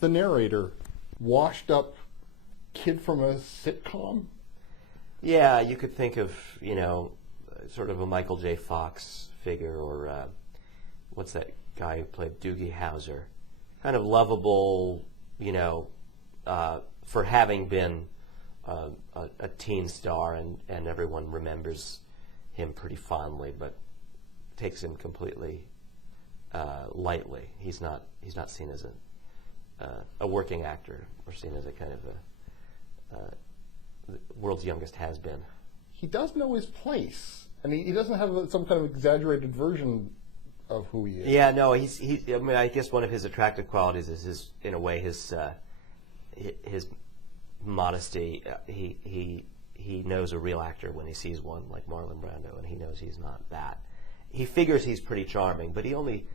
The narrator, washed up kid from a sitcom? Yeah, you could think of, sort of a Michael J. Fox figure, or what's that guy who played Doogie Howser? Kind of lovable, for having been a teen star, and everyone remembers him pretty fondly, but takes him completely lightly. He's not seen as a working actor, or seen as a kind of the world's youngest has-been. He does know his place, and he doesn't have some kind of exaggerated version of who he is. Yeah, no, I mean, I guess one of his attractive qualities is his modesty. He knows a real actor when he sees one, like Marlon Brando, and he knows he's not that. He figures he's pretty charming, but he only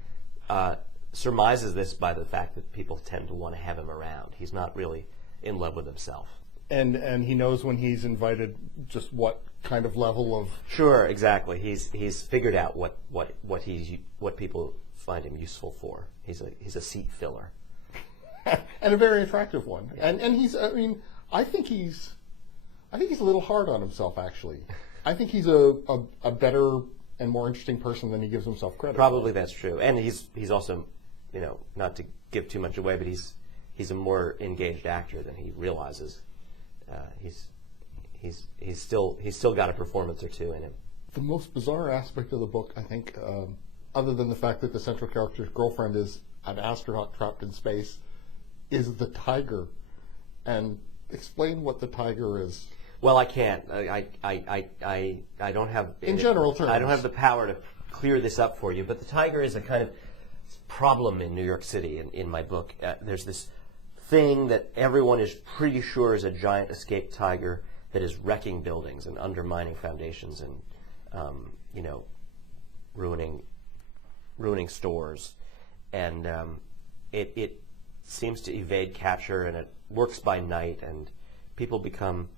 surmises this by the fact that people tend to want to have him around. He's not really in love with himself. And he knows when he's invited just what kind of level of... Sure, exactly. He's figured out what people find him useful for. He's a seat filler. And a very attractive one. Yeah. And he's, I think he's a little hard on himself, actually. I think he's a better and more interesting person than he gives himself credit. Probably that's true. And he's also, not to give too much away, but he's a more engaged actor than he realizes. He's still got a performance or two in him. The most bizarre aspect of the book, I think, other than the fact that the central character's girlfriend is an astronaut trapped in space, is the tiger. And explain what the tiger is. Well, I can't. I don't have... In general terms. I don't have the power to clear this up for you, but the tiger is a kind of problem in New York City in my book. There's this thing that everyone is pretty sure is a giant escaped tiger that is wrecking buildings and undermining foundations and, ruining stores. And it seems to evade capture, and it works by night, and people become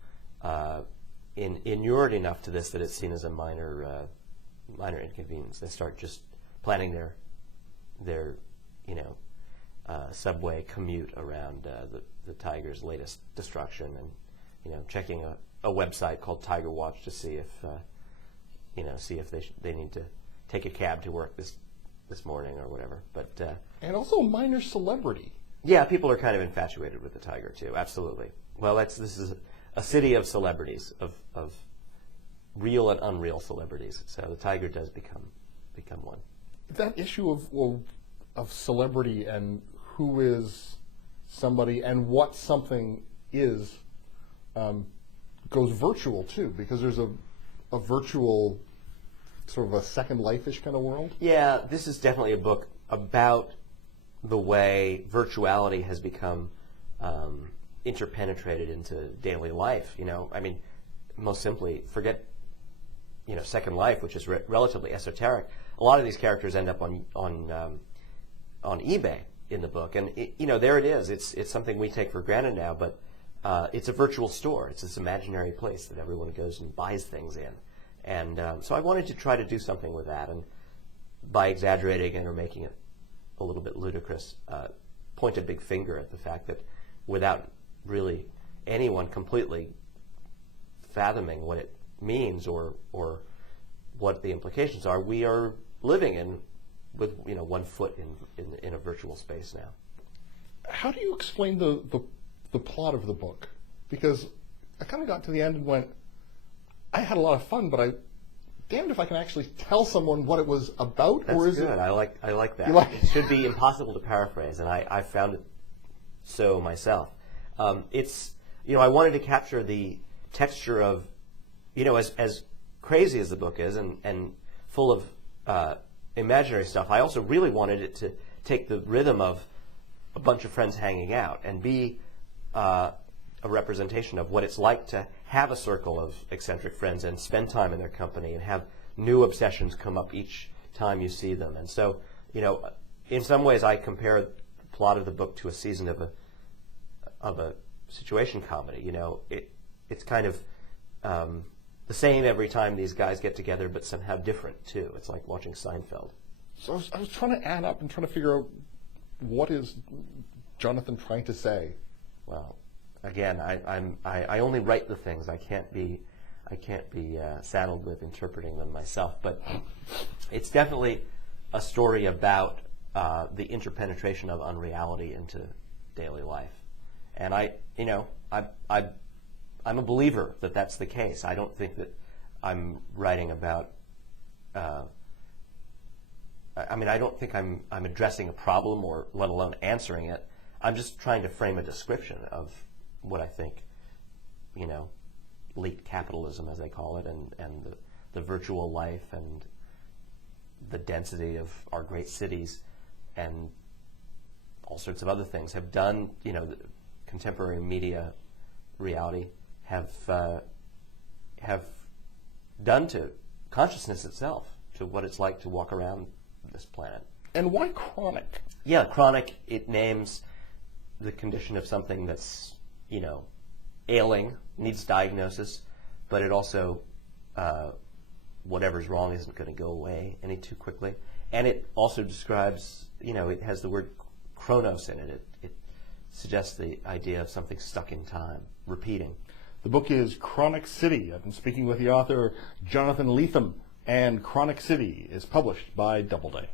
inured enough to this that it's seen as a minor inconvenience. They start just planning their subway commute around the tiger's latest destruction, and checking a website called Tiger Watch to see if they need to take a cab to work this morning or whatever. But and also a minor celebrity. Yeah, people are kind of infatuated with the tiger too. Absolutely. Well, this is a city of celebrities, of real and unreal celebrities. So the tiger does become one. That issue of celebrity and who is somebody and what something is goes virtual too, because there's a virtual sort of a Second Life-ish kind of world. Yeah, this is definitely a book about the way virtuality has become interpenetrated into daily life. Most simply, forget Second Life, which is relatively esoteric. A lot of these characters end up on eBay in the book, and there it is. It's something we take for granted now, but it's a virtual store. It's this imaginary place that everyone goes and buys things in, and so I wanted to try to do something with that, and by exaggerating it or making it a little bit ludicrous, point a big finger at the fact that without really anyone completely fathoming what it means or what the implications are, we are living with 1 foot in a virtual space now. How do you explain the plot of the book? Because I kind of got to the end and went, I had a lot of fun, but I damned if I can actually tell someone what it was about. That's or is good. It... I like that. It should be impossible to paraphrase, and I found it so myself. I wanted to capture the texture of, as crazy as the book is and full of imaginary stuff, I also really wanted it to take the rhythm of a bunch of friends hanging out and be a representation of what it's like to have a circle of eccentric friends and spend time in their company and have new obsessions come up each time you see them. And so, in some ways I compare the plot of the book to a season of a situation comedy. It's kind of the same every time these guys get together, but somehow different too. It's like watching Seinfeld. So I was trying to add up and trying to figure out what is Jonathan trying to say? Well, again, I only write the things. I can't be saddled with interpreting them myself. But it's definitely a story about the interpenetration of unreality into daily life. And I'm a believer that that's the case. I don't think that I'm writing about. I don't think I'm addressing a problem, or let alone answering it. I'm just trying to frame a description of what I think, late capitalism, as they call it, and the virtual life and the density of our great cities and all sorts of other things have done, the contemporary media reality have done to consciousness itself, to what it's like to walk around this planet. And why chronic? Yeah, chronic, it names the condition of something that's, ailing, needs diagnosis, but it also, whatever's wrong isn't going to go away any too quickly. And it also describes, it has the word chronos in it. It suggests the idea of something stuck in time, repeating. The book is Chronic City. I've been speaking with the author, Jonathan Lethem, and Chronic City is published by Doubleday.